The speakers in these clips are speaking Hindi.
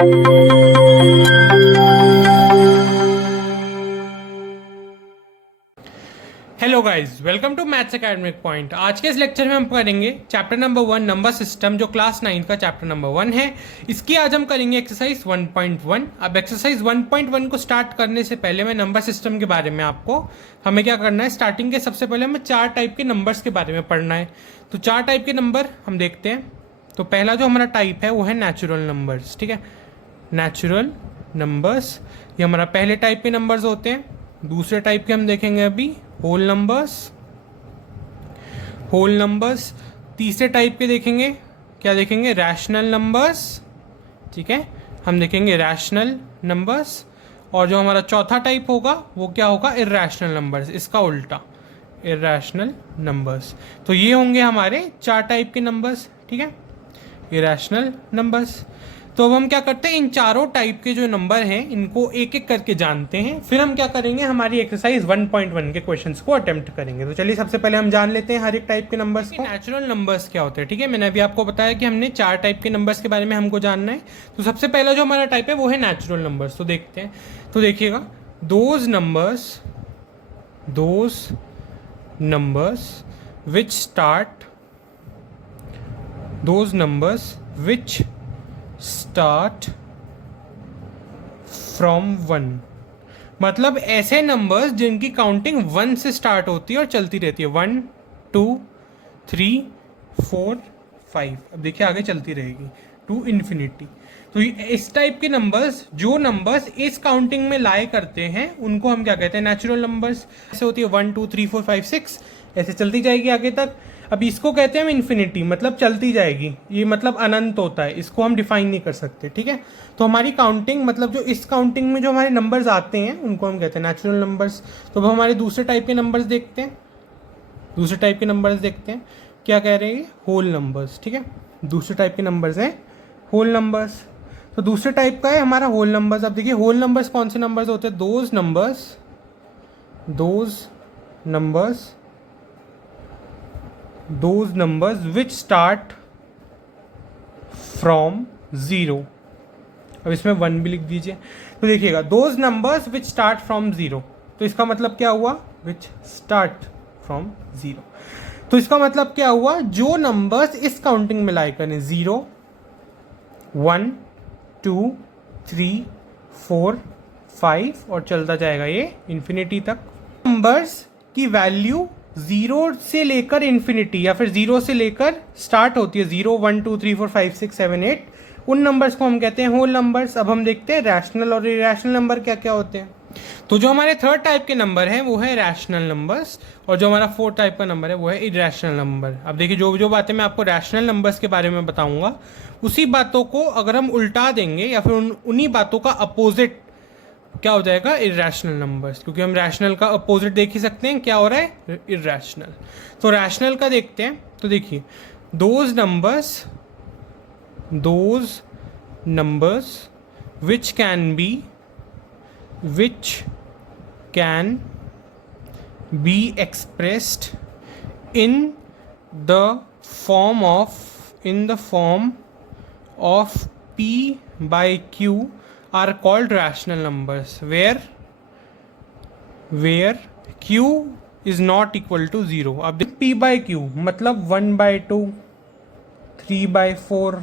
Hello guys, welcome to maths academic point. आज के इस लेक्चर में हम करेंगे चैप्टर नंबर 1 नंबर सिस्टम, जो क्लास 9 का चैप्टर नंबर 1 है। इसकी आज हम करेंगे एक्सरसाइज 1.1। अब एक्सरसाइज 1.1 को स्टार्ट करने से पहले मैं नंबर सिस्टम के बारे में हमें क्या करना है, स्टार्टिंग के सबसे पहले हमें 4 टाइप के नंबर्स के बारे में पढ़ना है। तो 4 टाइप के नंबर हम देखते हैं। तो पहला जो हमारा टाइप है वो है नेचुरल नंबर्स। ठीक है, नेचुरल नंबर्स ये हमारा पहले टाइप के नंबर्स होते हैं। दूसरे टाइप के हम देखेंगे अभी होल नंबर्स। तीसरे टाइप के देखेंगे, क्या देखेंगे, रैशनल नंबर्स। ठीक है, हम देखेंगे रैशनल नंबर्स। और जो हमारा चौथा टाइप होगा वो क्या होगा, इर्रैशनल नंबर्स, इसका उल्टा इर्रैशनल नंबर्स। तो ये होंगे हमारे 4 टाइप के नंबर्स। ठीक है, इर्रैशनल नंबर्स। तो अब हम क्या करते हैं, इन चारों टाइप के जो नंबर हैं इनको एक एक करके जानते हैं, फिर हम क्या करेंगे, हमारी एक्सरसाइज 1.1 के क्वेश्चंस को अटेम्प्ट करेंगे। तो चलिए सबसे पहले हम जान लेते हैं हर एक टाइप के नंबर्स को। नेचुरल नंबर्स क्या होते हैं, ठीक है, मैंने अभी आपको बताया कि हमने 4 टाइप के नंबर्स के बारे में हमको जानना है। तो सबसे पहला जो हमारा टाइप है वो है नेचुरल नंबर्स। तो देखते हैं, तो देखिएगा, those numbers which start from 1, मतलब ऐसे नंबर्स जिनकी काउंटिंग 1 से स्टार्ट होती है और चलती रहती है। 1 2 3 4 5, अब देखिए आगे चलती रहेगी टू इन्फिनिटी। तो इस टाइप के नंबर्स, जो नंबर्स इस काउंटिंग में लाए करते हैं, उनको हम क्या कहते हैं, नेचुरल नंबर्स। ऐसे होती है 1 2 3 4 5 6, ऐसे चलती जाएगी आगे तक। अब इसको कहते हैं हम इन्फिनिटी, मतलब चलती जाएगी, ये मतलब अनंत होता है, इसको हम डिफाइन नहीं कर सकते। ठीक है, तो हमारी काउंटिंग, मतलब जो इस काउंटिंग में जो हमारे नंबर्स आते हैं उनको हम कहते हैं नेचुरल नंबर्स। तो अब हमारे दूसरे टाइप के नंबर्स देखते हैं। क्या कह रहे हैं, होल नंबर्स। ठीक है, दूसरे टाइप के नंबर्स हैं होल नंबर्स। तो दूसरे टाइप का है हमारा होल नंबर्स। अब देखिए होल नंबर्स कौन से नंबर्स होते हैं, those numbers which start from 0। अब इसमें 1 भी लिख दीजिए। तो देखिएगा, those numbers which start from 0, तो इसका मतलब क्या हुआ, विच स्टार्ट फ्रॉम 0। तो इसका मतलब क्या हुआ, जो नंबर्स इस काउंटिंग में लाए करें, 0 1 2 3 4 5 और चलता जाएगा ये इन्फिनिटी तक। नंबर्स की वैल्यू 0 से लेकर इन्फिनिटी या फिर 0 से लेकर स्टार्ट होती है, 0 1 2 3 4 5 6 7 8, उन नंबर्स को हम कहते हैं होल नंबर्स। अब हम देखते हैं रैशनल और इरैशनल नंबर क्या क्या होते हैं। तो जो हमारे थर्ड टाइप के नंबर हैं वो है रैशनल नंबर्स, और जो हमारा फोर्थ टाइप का नंबर है वो है इरैशनल नंबर। अब देखिए, जो बातें मैं आपको रैशनल नंबर्स के बारे में बताऊंगा, उसी बातों को अगर हम उल्टा देंगे या फिर उन्हीं बातों का अपोजिट क्या हो जाएगा, इरैशनल नंबर्स, क्योंकि हम रैशनल का अपोजिट देख ही सकते हैं क्या हो रहा है, इरैशनल। तो रैशनल का देखते हैं। तो देखिए, those numbers which can be expressed in the form of p by q are called rational numbers, where q is not equal to 0। अब p by q मतलब 1/2 3/4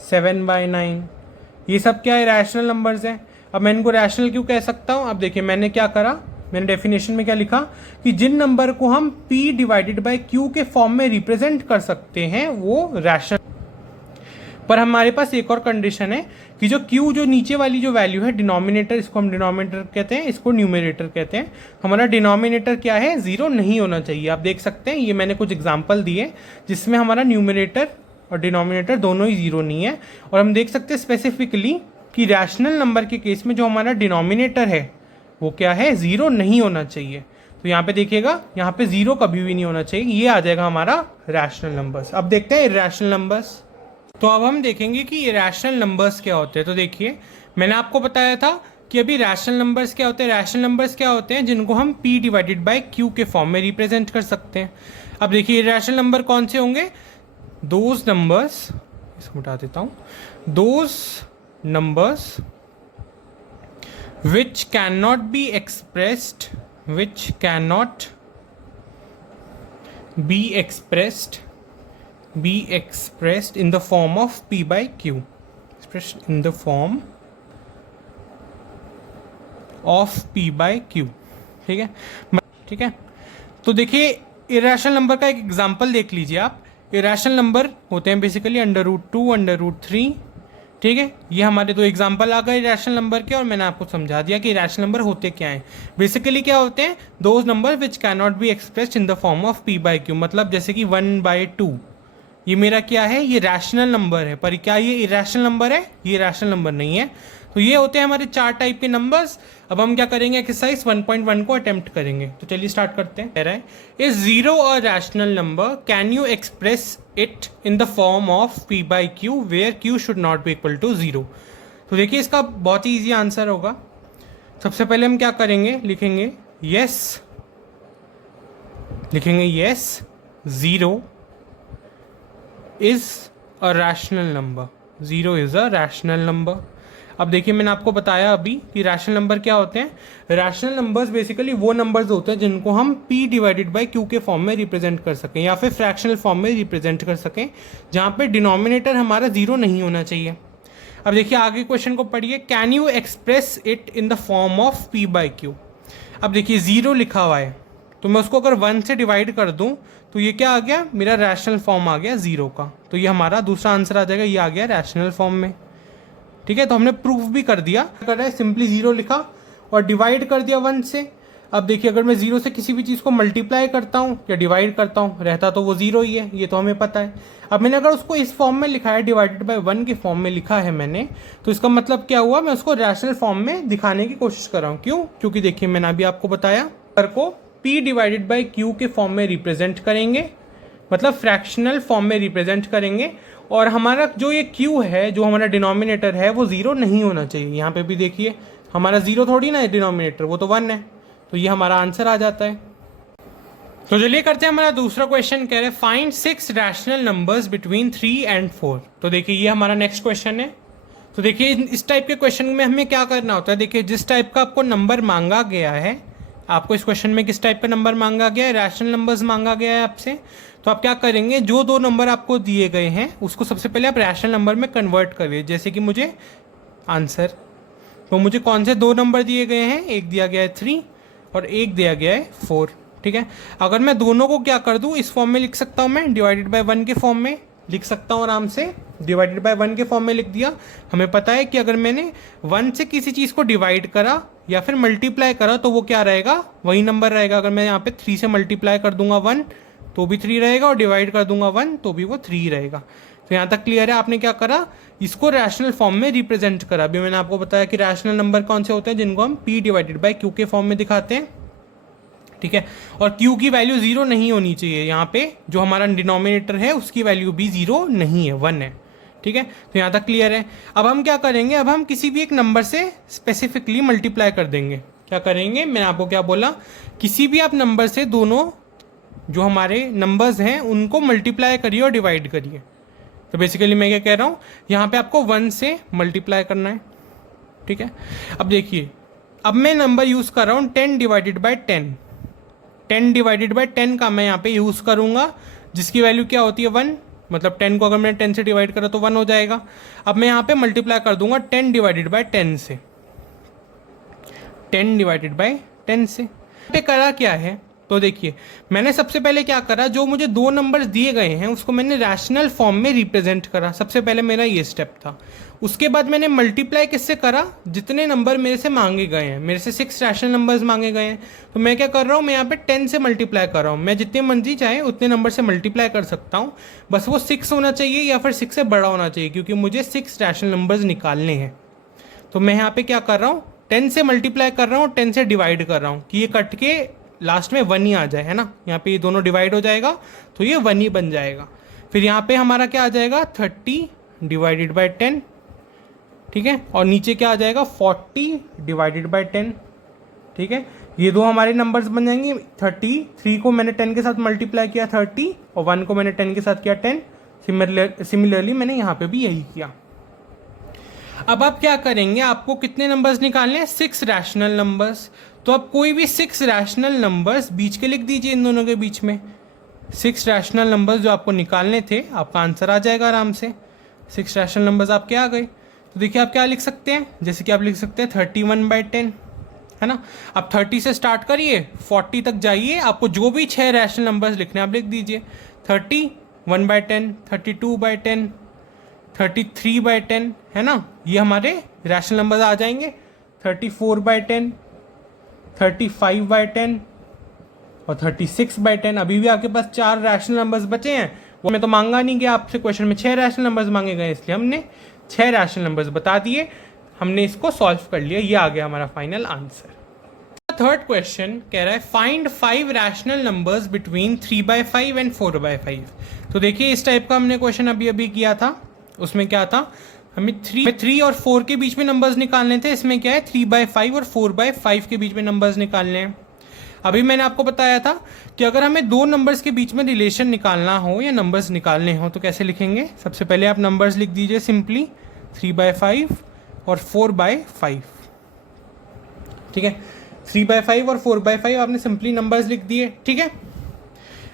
7/9, ये सब क्या है, रैशनल नंबर्स हैं। अब मैं इनको रैशनल क्यों कह सकता हूँ, अब देखिए मैंने क्या करा, मैंने डेफिनेशन में क्या लिखा कि जिन नंबर को हम p डिवाइडेड बाय q के फॉर्म में रिप्रेजेंट कर सकते हैं वो रैशनल। पर हमारे पास एक और कंडीशन है कि जो q, जो नीचे वाली जो वैल्यू है, डिनोमिनेटर, इसको हम डिनोमिनेटर कहते हैं, इसको न्यूमरेटर कहते हैं। हमारा डिनोमिनेटर क्या है, 0 नहीं होना चाहिए। आप देख सकते हैं, ये मैंने कुछ एग्जाम्पल दिए जिसमें हमारा न्यूमरेटर और डिनोमिनेटर दोनों ही 0 नहीं है। और हम देख सकते हैं स्पेसिफिकली कि रैशनल नंबर के केस में जो हमारा डिनोमिनेटर है वो क्या है, 0 नहीं होना चाहिए। तो यहाँ पे देखिएगा, यहाँ पे 0 कभी भी नहीं होना चाहिए, ये आ जाएगा हमारा रैशनल नंबर्स। अब देखते हैं इरैशनल नंबर्स। तो अब हम देखेंगे कि इरैशनल नंबर्स क्या होते हैं। तो देखिए, मैंने आपको बताया था कि अभी रैशनल नंबर्स क्या होते हैं। रैशनल नंबर्स क्या होते हैं, जिनको हम p डिवाइडेड बाय q के फॉर्म में रिप्रेजेंट कर सकते हैं। अब देखिए, इरैशनल नंबर कौन से होंगे, दोज नंबर्स, इसको हटा देता हूँ, those numbers which cannot be expressed in the form of p by q, expressed in the form of p by q. ठीक है. तो देखिए इरेशनल नंबर का एक एग्जांपल देख लीजिए आप. इरेशनल नंबर होते हैं बेसिकली √2, √3. ठीक है, ये हमारे दो एग्जांपल आ गए इरेशनल नंबर के, और मैंने आपको समझा दिया कि इरेशनल नंबर होते क्या हैं. बेसिकली क्या होते हैं, those number which can not be expressed in the form of p by q. मतलब जैसे कि 1/2 ये मेरा क्या है, ये रैशनल नंबर है, पर क्या ये इरेशनल नंबर है? ये रैशनल नंबर नहीं है. तो ये होते हैं हमारे 4 टाइप के नंबर्स. अब हम क्या करेंगे, एक्सरसाइज 1.1 को अटेम्प्ट करेंगे. तो चलिए स्टार्ट करते हैं. कह रहा है, is 0 a rational number, can you express it in the form of p by q where q should not be equal to 0. तो देखिए इसका बहुत ही ईजी आंसर होगा. सबसे पहले हम क्या करेंगे, लिखेंगे yes 0 is a rational number. 0 is a rational number. अब देखिए मैंने आपको बताया अभी कि रैशनल नंबर क्या होते हैं. रैशनल नंबर्स बेसिकली वो नंबर्स होते हैं जिनको हम p डिवाइडेड बाई q के फॉर्म में रिप्रेजेंट कर सकें, या फिर फ्रैक्शनल फॉर्म में रिप्रेजेंट कर सकें, जहाँ पे डिनोमिनेटर हमारा 0 नहीं होना चाहिए. अब देखिए आगे क्वेश्चन को पढ़िए, can you express it in the form of p by q. अब देखिए 0 लिखा हुआ है, तो मैं उसको अगर 1 से डिवाइड कर दूं तो ये क्या आ गया, मेरा रैशनल फॉर्म आ गया 0 का. तो ये हमारा दूसरा आंसर आ जाएगा, ये आ गया रैशनल फॉर्म में. ठीक है, तो हमने प्रूफ भी कर दिया. कर रहा है सिंपली 0 लिखा और डिवाइड कर दिया 1 से. अब देखिए अगर मैं 0 से किसी भी चीज़ को मल्टीप्लाई करता हूँ या डिवाइड करता हूँ, रहता तो वो 0 ही है, ये तो हमें पता है. अब मैंने अगर उसको इस फॉर्म में लिखा है, डिवाइडेड बाय 1 के फॉर्म में लिखा है मैंने, तो इसका मतलब क्या हुआ, मैं उसको रैशनल फॉर्म में दिखाने की कोशिश कर रहा हूँ. क्यों? क्योंकि देखिए मैंने अभी आपको बताया, नंबर को p डिवाइडेड बाई q के फॉर्म में रिप्रेजेंट करेंगे, मतलब फ्रैक्शनल फॉर्म में रिप्रेजेंट करेंगे, और हमारा जो ये q है, जो हमारा डिनोमिनेटर है, वो 0 नहीं होना चाहिए. यहाँ पे भी देखिए हमारा 0 थोड़ी ना है डिनोमिनेटर, वो तो 1 है. तो ये हमारा आंसर आ जाता है. तो चलिए करते हैं हमारा दूसरा क्वेश्चन. कह रहे हैं find 6 rational numbers between 3 and 4. तो देखिए ये हमारा नेक्स्ट क्वेश्चन है. तो देखिए इस टाइप के क्वेश्चन में हमें क्या करना होता है, देखिए जिस टाइप का आपको नंबर मांगा गया है, आपको इस क्वेश्चन में किस टाइप का नंबर मांगा गया है, रैशनल नंबर्स मांगा गया है आपसे. तो आप क्या करेंगे, जो 2 नंबर आपको दिए गए हैं उसको सबसे पहले आप रैशनल नंबर में कन्वर्ट करिए. जैसे कि मुझे आंसर, तो मुझे कौन से 2 नंबर दिए गए हैं, एक दिया गया है 3 और एक दिया गया है 4. ठीक है, अगर मैं दोनों को क्या कर दूं, इस फॉर्म में लिख सकता हूं, मैं डिवाइडेड बाय 1 के फॉर्म में लिख सकता हूं आराम से. डिवाइडेड बाय 1 के फॉर्म में लिख दिया. हमें पता है कि अगर मैंने 1 से किसी चीज़ को डिवाइड करा या फिर मल्टीप्लाई करा तो वो क्या रहेगा, वही नंबर रहेगा. अगर मैं यहाँ पे 3 से मल्टीप्लाई कर दूंगा 1 तो भी 3 रहेगा, और डिवाइड कर दूंगा 1 तो भी वो 3 रहेगा. तो यहाँ तक क्लियर है. आपने क्या करा, इसको रैशनल फॉर्म में रिप्रेजेंट करा. अभी मैंने आपको बताया कि रैशनल नंबर कौन से होते हैं, जिनको हम p डिवाइडेड बाई q के फॉर्म में दिखाते हैं. ठीक है, और q की वैल्यू 0 नहीं होनी चाहिए. यहाँ पे जो हमारा डिनोमिनेटर है उसकी वैल्यू भी 0 नहीं है, 1 है. ठीक है, तो यहाँ तक क्लियर है. अब हम क्या करेंगे, अब हम किसी भी एक नंबर से स्पेसिफिकली मल्टीप्लाई कर देंगे. क्या करेंगे, मैंने आपको क्या बोला, किसी भी आप नंबर से दोनों जो हमारे नंबर्स हैं उनको मल्टीप्लाई करिए और डिवाइड करिए. तो बेसिकली मैं क्या कह रहा हूँ, यहाँ पे आपको 1 से मल्टीप्लाई करना है. ठीक है, अब देखिए, अब मैं नंबर यूज़ कर रहा हूँ 10 डिवाइडेड बाई 10. 10 डिवाइडेड बाई 10 का मैं यहाँ पे यूज़ करूँगा, जिसकी वैल्यू क्या होती है 1. मतलब 10 को अगर मैंने 10 से डिवाइड करा तो 1 हो जाएगा. अब मैं यहाँ पे मल्टीप्लाई कर दूंगा 10 डिवाइडेड बाई 10 से. 10 डिवाइडेड बाई 10 से पे करा क्या है, तो देखिए मैंने सबसे पहले क्या करा, जो मुझे 2 नंबर्स दिए गए हैं उसको मैंने रैशनल फॉर्म में रिप्रेजेंट करा. सबसे पहले मेरा ये स्टेप था. उसके बाद मैंने मल्टीप्लाई किससे करा, जितने नंबर मेरे से मांगे गए हैं. मेरे से 6 रैशनल नंबर्स मांगे गए हैं, तो मैं क्या कर रहा हूँ, मैं यहाँ पे 10 से मल्टीप्लाई कर रहा हूँ. मैं जितने मर्जी चाहे उतने नंबर से मल्टीप्लाई कर सकता हूँ, बस वो 6 होना चाहिए या फिर 6 से बड़ा होना चाहिए, क्योंकि मुझे 6 रैशनल नंबर्स निकालने हैं. तो मैं यहाँ पे क्या कर रहा हूँ, 10 से मल्टीप्लाई कर रहा हूँ, 10 से डिवाइड कर रहा हूँ कि ये कट के लास्ट में 1 ही आ जाए, है ना. यहाँ पे ये दोनों डिवाइड हो जाएगा तो ये 1 ही बन जाएगा. फिर यहाँ पे हमारा क्या आ जाएगा, 30 डिवाइडेड बाई 10. ठीक है, और नीचे क्या आ जाएगा, 40 डिवाइडेड बाई 10. ठीक है, ये दो हमारे नंबर्स बन जाएंगे. 33 को मैंने 10 के साथ मल्टीप्लाई किया 30, और 1 को मैंने 10 के साथ किया 10. सिमिलरली मैंने यहाँ पे भी यही किया. अब आप क्या करेंगे, आपको कितने नंबर्स निकालने हैं, 6 रैशनल नंबर्स। तो आप कोई भी 6 रैशनल नंबर्स बीच के लिख दीजिए, इन दोनों के बीच में 6 रैशनल नंबर्स जो आपको निकालने थे, आपका आंसर आ जाएगा आराम से। 6 रैशनल नंबर्स आपके आ गए। तो देखिए आप क्या लिख सकते हैं, जैसे कि आप लिख सकते हैं 31/10, है ना। आप 30 से स्टार्ट करिए, 40 तक जाइए, आपको जो भी 6 रैशनल नंबर्स लिखने हैं आप लिख दीजिए। 31/10, 32/10, 33/10, है ना, ये हमारे रैशनल नंबर्स आ जाएंगे। 34/10, 35/10 और 36/10। अभी भी आपके पास 4 रैशनल नंबर्स बचे हैं। वो मैं तो मांगा नहीं कि आपसे क्वेश्चन में 6 रैशनल नंबर्स मांगे गए, इसलिए हमने 6 रैशनल नंबर्स बता दिए, हमने इसको सॉल्व कर लिया। ये आ गया हमारा फाइनल आंसर। थर्ड क्वेश्चन कह रहा है find 5 rational numbers between 3/5 and 4/5। तो देखिए इस टाइप का हमने क्वेश्चन अभी अभी किया था, उसमें क्या था, हमें 3 और 4 के बीच में नंबर्स निकालने थे। इसमें क्या है, 3/5 और 4/5 के बीच में नंबर्स निकालने हैं। अभी मैंने आपको बताया था कि अगर हमें दो नंबर्स के बीच में रिलेशन निकालना हो या नंबर्स निकालने हो तो कैसे लिखेंगे। सबसे पहले आप नंबर्स लिख दीजिए सिंपली, 3/5 और 4/5, ठीक है। 3/5 और 4/5 आपने सिंपली नंबर्स लिख दिए, ठीक है।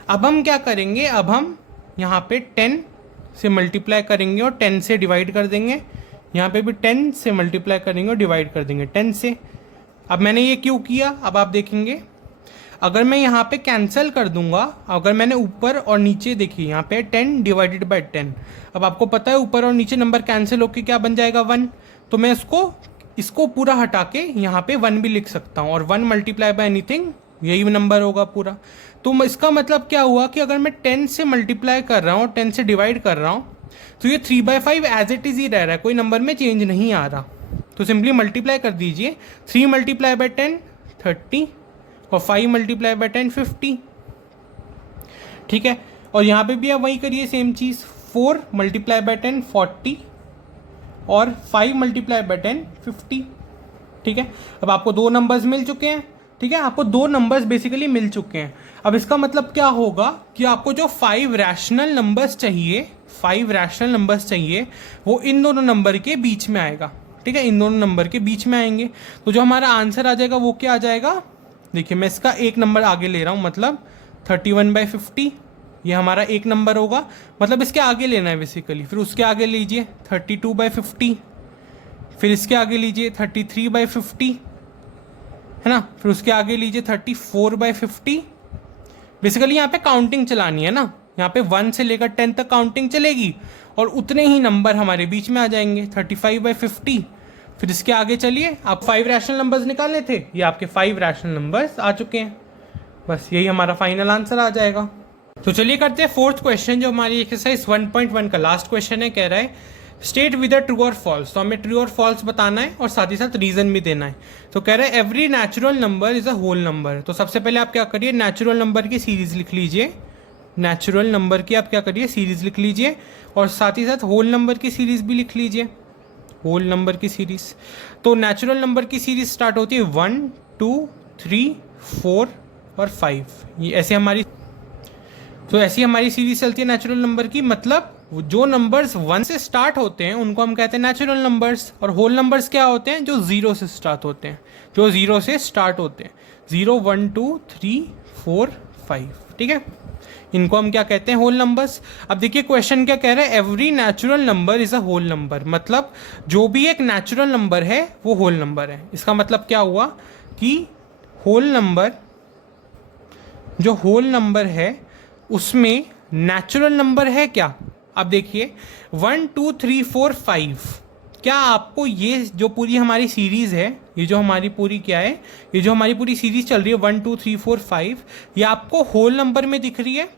अब हम क्या करेंगे, अब हम यहाँ पे 10 से मल्टीप्लाई करेंगे और 10 से डिवाइड कर देंगे। यहाँ पे भी 10 से मल्टीप्लाई करेंगे और डिवाइड कर देंगे 10 से। अब मैंने ये क्यों किया, अब आप देखेंगे अगर मैं यहाँ पे कैंसिल कर दूंगा, अगर मैंने ऊपर और नीचे देखिए यहाँ पे 10 डिवाइडेड बाई 10, अब आपको पता है ऊपर और नीचे नंबर कैंसिल होकर क्या बन जाएगा, 1। तो मैं इसको पूरा हटा के यहाँ पे 1 भी लिख सकता हूँ, और 1 मल्टीप्लाई बाय एनीथिंग यही नंबर होगा पूरा। तो इसका मतलब क्या हुआ कि अगर मैं 10 से मल्टीप्लाई कर रहा हूँ, 10 से डिवाइड कर रहा हूँ, तो ये 3/5 एज इट इज़ ही रह रहा है, कोई नंबर में चेंज नहीं आ रहा। तो सिंपली मल्टीप्लाई कर दीजिए, 3 मल्टीप्लाई बाय 10 30 और 5 मल्टीप्लाई बाय 10 50, ठीक है। और यहाँ पे भी आप वही करिए सेम चीज़, 4 मल्टीप्लाई बाय 10 40 और 5 मल्टीप्लाई बाय 10 50, ठीक है। अब आपको दो नंबर्स मिल चुके हैं, ठीक है, आपको दो नंबर्स बेसिकली मिल चुके हैं। अब इसका मतलब क्या होगा कि आपको जो 5 रैशनल नंबर्स चाहिए, 5 रैशनल नंबर्स चाहिए, वो इन दोनों नंबर के बीच में आएगा, ठीक है, इन दोनों नंबर के बीच में आएंगे। तो जो हमारा आंसर आ जाएगा वो क्या आ जाएगा, देखिए मैं इसका एक नंबर आगे ले रहा हूँ, मतलब 31/50 ये हमारा एक नंबर होगा, मतलब इसके आगे लेना है बेसिकली। फिर उसके आगे लीजिए 32/50, फिर इसके आगे लीजिए 33/50, है ना, फिर उसके आगे लीजिए 34/50। बेसिकली यहाँ पे काउंटिंग चलानी है ना, यहाँ पे 1 से लेकर 10 तक काउंटिंग चलेगी और उतने ही नंबर हमारे बीच में आ जाएंगे, 35/50। फिर इसके आगे चलिए, आप 5 रैशनल नंबर्स निकालने थे, ये आपके 5 रैशनल नंबर्स आ चुके हैं, बस यही हमारा फाइनल आंसर आ जाएगा। तो चलिए करते हैं फोर्थ क्वेश्चन, जो हमारी एक्सरसाइज 1.1 का लास्ट क्वेश्चन है। कह रहा है स्टेट विद ट्रू और फॉल्स। तो हमें ट्रू और फॉल्स बताना है और साथ ही साथ रीजन भी देना है। तो कह रहा है every natural number is a whole number. तो सबसे पहले आप क्या करिए, नेचुरल नंबर की सीरीज लिख लीजिए, नेचुरल नंबर की आप क्या करिए सीरीज लिख लीजिए, और साथ ही साथ होल नंबर की सीरीज भी लिख लीजिए, होल नंबर की सीरीज। तो नेचुरल नंबर की सीरीज स्टार्ट होती है 1 2 3 4 और 5, ये ऐसे हमारी, तो ऐसी हमारी सीरीज चलती है नेचुरल नंबर की। मतलब जो नंबर्स 1 से स्टार्ट होते हैं उनको हम कहते हैं नेचुरल नंबर्स, और होल नंबर्स क्या होते हैं, जो 0 से स्टार्ट होते हैं, जो 0 से स्टार्ट होते हैं, 0 1 2 3 4 5, ठीक है, इनको हम क्या कहते हैं, होल नंबर्स। अब देखिए क्वेश्चन क्या कह रहा है, every natural number is a whole number, मतलब जो भी एक नेचुरल नंबर है वो होल नंबर है। इसका मतलब क्या हुआ कि होल नंबर, जो होल नंबर है उसमें नेचुरल नंबर है क्या। अब देखिए 1 2 3 4 5, क्या आपको ये जो पूरी हमारी सीरीज़ है, ये जो हमारी पूरी क्या है, ये जो हमारी पूरी सीरीज़ चल रही है 1 2 3 4 5, ये आपको होल नंबर में दिख रही है।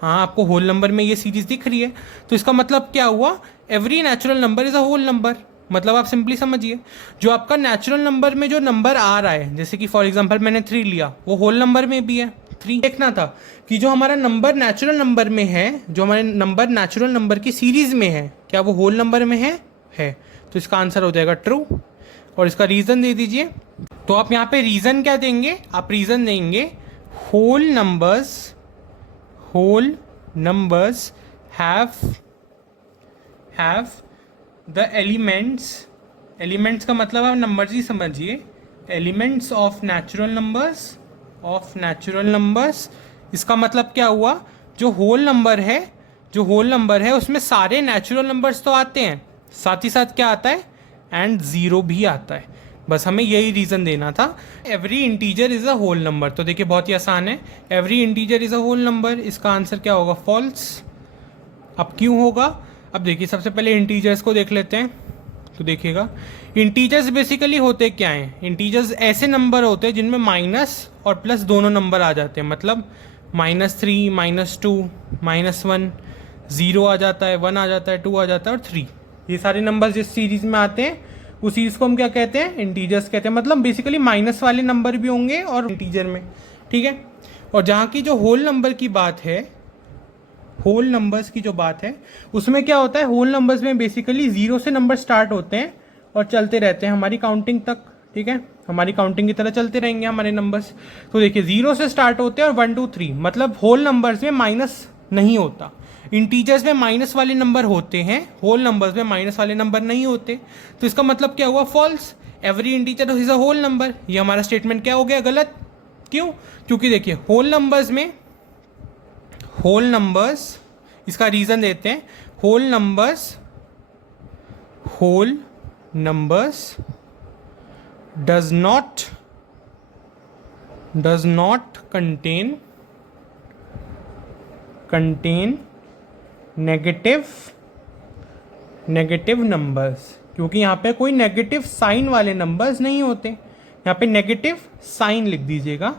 हाँ, आपको होल नंबर में ये सीरीज़ दिख रही है। तो इसका मतलब क्या हुआ, every natural number is a whole number. मतलब आप सिंपली समझिए, जो आपका नेचुरल नंबर में जो नंबर आ रहा है, जैसे कि फॉर एग्जांपल मैंने 3 लिया, वो होल नंबर में भी है 3। देखना था कि जो हमारा नंबर नेचुरल नंबर में है, जो हमारे नंबर नेचुरल नंबर की सीरीज़ में है, क्या वो होल नंबर में है। तो इसका आंसर हो जाएगा ट्रू, और इसका रीज़न दे दीजिए। तो आप यहाँ पे रीज़न क्या देंगे, आप रीज़न देंगे whole numbers have the elements का मतलब आप नंबर्स ही समझिए, एलिमेंट्स ऑफ नेचुरल नंबर्स। इसका मतलब क्या हुआ, जो होल नंबर है उसमें सारे नेचुरल नंबर्स तो आते हैं, साथ ही साथ क्या आता है, एंड ज़ीरो भी आता है। बस हमें यही रीज़न देना था। Every integer is a whole number, तो देखिए बहुत ही आसान है, every integer is a whole number. इसका आंसर क्या होगा, फॉल्स। अब क्यों होगा, अब देखिए सबसे पहले इंटीजर्स को देख लेते हैं। तो देखिएगा इंटीजर्स बेसिकली होते क्या हैं, इंटीजर्स ऐसे नंबर होते हैं जिनमें माइनस और प्लस दोनों नंबर आ जाते हैं, मतलब -3, -2, -1, 0 आ जाता है, 1 आ जाता है, 2 आ जाता है और 3। ये सारे नंबर जिस सीरीज में आते हैं उस सीरीज को हम क्या कहते हैं, इंटीजर्स कहते हैं। मतलब बेसिकली माइनस वाले नंबर भी होंगे और इंटीजर में, ठीक है। और जहाँ की जो होल नंबर की बात है, होल नंबर्स की जो बात है उसमें क्या होता है, होल नंबर्स में बेसिकली 0 से नंबर स्टार्ट होते हैं और चलते रहते हैं हमारी काउंटिंग तक, ठीक है। हमारी काउंटिंग की तरह चलते रहेंगे हमारे नंबर्स। तो देखिए 0 से स्टार्ट होते हैं और 1 2 3, मतलब होल नंबर्स में माइनस नहीं होता। इंटीजर्स में माइनस वाले नंबर होते हैं, होल नंबर्स में माइनस वाले नंबर नहीं होते। तो इसका मतलब क्या हुआ, false. Every integer is a whole number. ये हमारा स्टेटमेंट क्या हो गया, गलत। क्यों, क्योंकि देखिए होल नंबर्स इसका रीजन देते हैं, whole numbers does not contain negative numbers, क्योंकि यहाँ पे कोई नेगेटिव साइन वाले नंबर्स नहीं होते। यहाँ पे नेगेटिव साइन लिख दीजिएगा।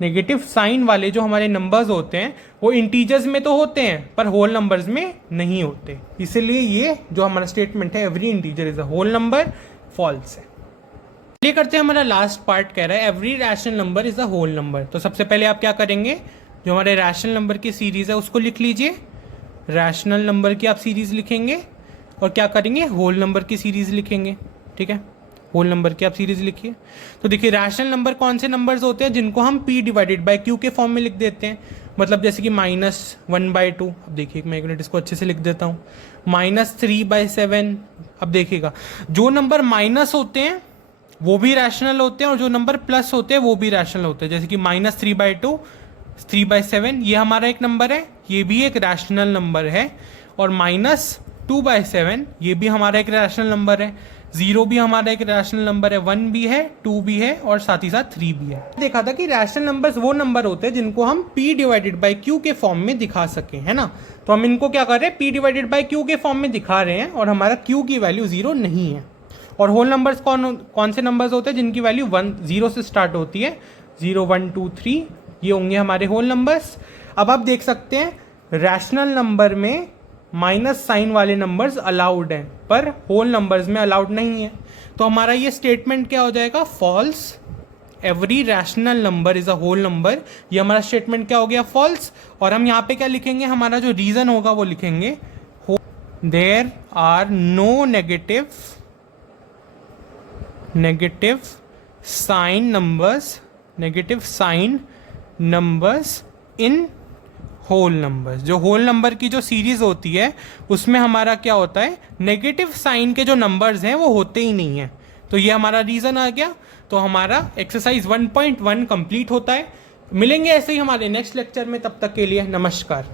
नेगेटिव साइन वाले जो हमारे नंबर्स होते हैं वो इंटीजर्स में तो होते हैं पर होल नंबर्स में नहीं होते। इसलिए ये जो हमारा स्टेटमेंट है, every integer is a whole number, false है। चलिए करते हैं हमारा लास्ट पार्ट, कह रहा है every rational number is a whole number. तो सबसे पहले आप क्या करेंगे, जो हमारे रैशनल नंबर की सीरीज है उसको लिख लीजिए। रैशनल नंबर की आप सीरीज लिखेंगे और क्या करेंगे, होल नंबर की सीरीज लिखेंगे, ठीक है। होल नंबर की आप सीरीज लिखिए। तो देखिए रैशनल नंबर कौन से नंबर्स होते हैं, जिनको हम p डिवाइडेड बाई q के फॉर्म में लिख देते हैं। मतलब जैसे कि -1/2। अब देखिए मैं एक मिनट इसको अच्छे से लिख देता हूँ, -3/7। अब देखिएगा जो नंबर माइनस होते हैं वो भी रैशनल होते हैं और जो नंबर प्लस होते हैं वो भी रैशनल होते हैं। जैसे कि -3/2, 3/7 ये हमारा एक नंबर है, ये भी एक रैशनल नंबर है। और -2/7 ये भी हमारा एक रैशनल नंबर है। 0 भी हमारा एक रैशनल नंबर है, 1 भी है, 2 भी है और साथ ही साथ 3 भी है। देखा था कि रैशनल नंबर्स वो नंबर होते हैं जिनको हम p डिवाइडेड बाई q के फॉर्म में दिखा सकें, है ना। तो हम इनको क्या कर रहे हैं, p डिवाइडेड बाई q के फॉर्म में दिखा रहे हैं और हमारा q की वैल्यू 0 नहीं है। और होल नंबर्स कौन से नंबर्स होते हैं, जिनकी वैल्यू 0 से स्टार्ट होती है, 0 1 2 3, ये होंगे हमारे होल नंबर्स। अब आप देख सकते हैं रैशनल नंबर में माइनस साइन वाले नंबर्स अलाउड हैं पर होल नंबर्स में अलाउड नहीं है। तो हमारा ये स्टेटमेंट क्या हो जाएगा, false. Every rational number is a whole number, ये हमारा स्टेटमेंट क्या हो गया, फॉल्स। और हम यहाँ पे क्या लिखेंगे, हमारा जो रीजन होगा वो लिखेंगे, there are no negative sign numbers in whole numbers. जो होल नंबर की जो सीरीज होती है उसमें हमारा क्या होता है, नेगेटिव साइन के जो नंबर्स हैं वो होते ही नहीं है। तो ये हमारा रीजन आ गया। तो हमारा एक्सरसाइज 1.1 कंप्लीट होता है। मिलेंगे ऐसे ही हमारे नेक्स्ट लेक्चर में, तब तक के लिए नमस्कार।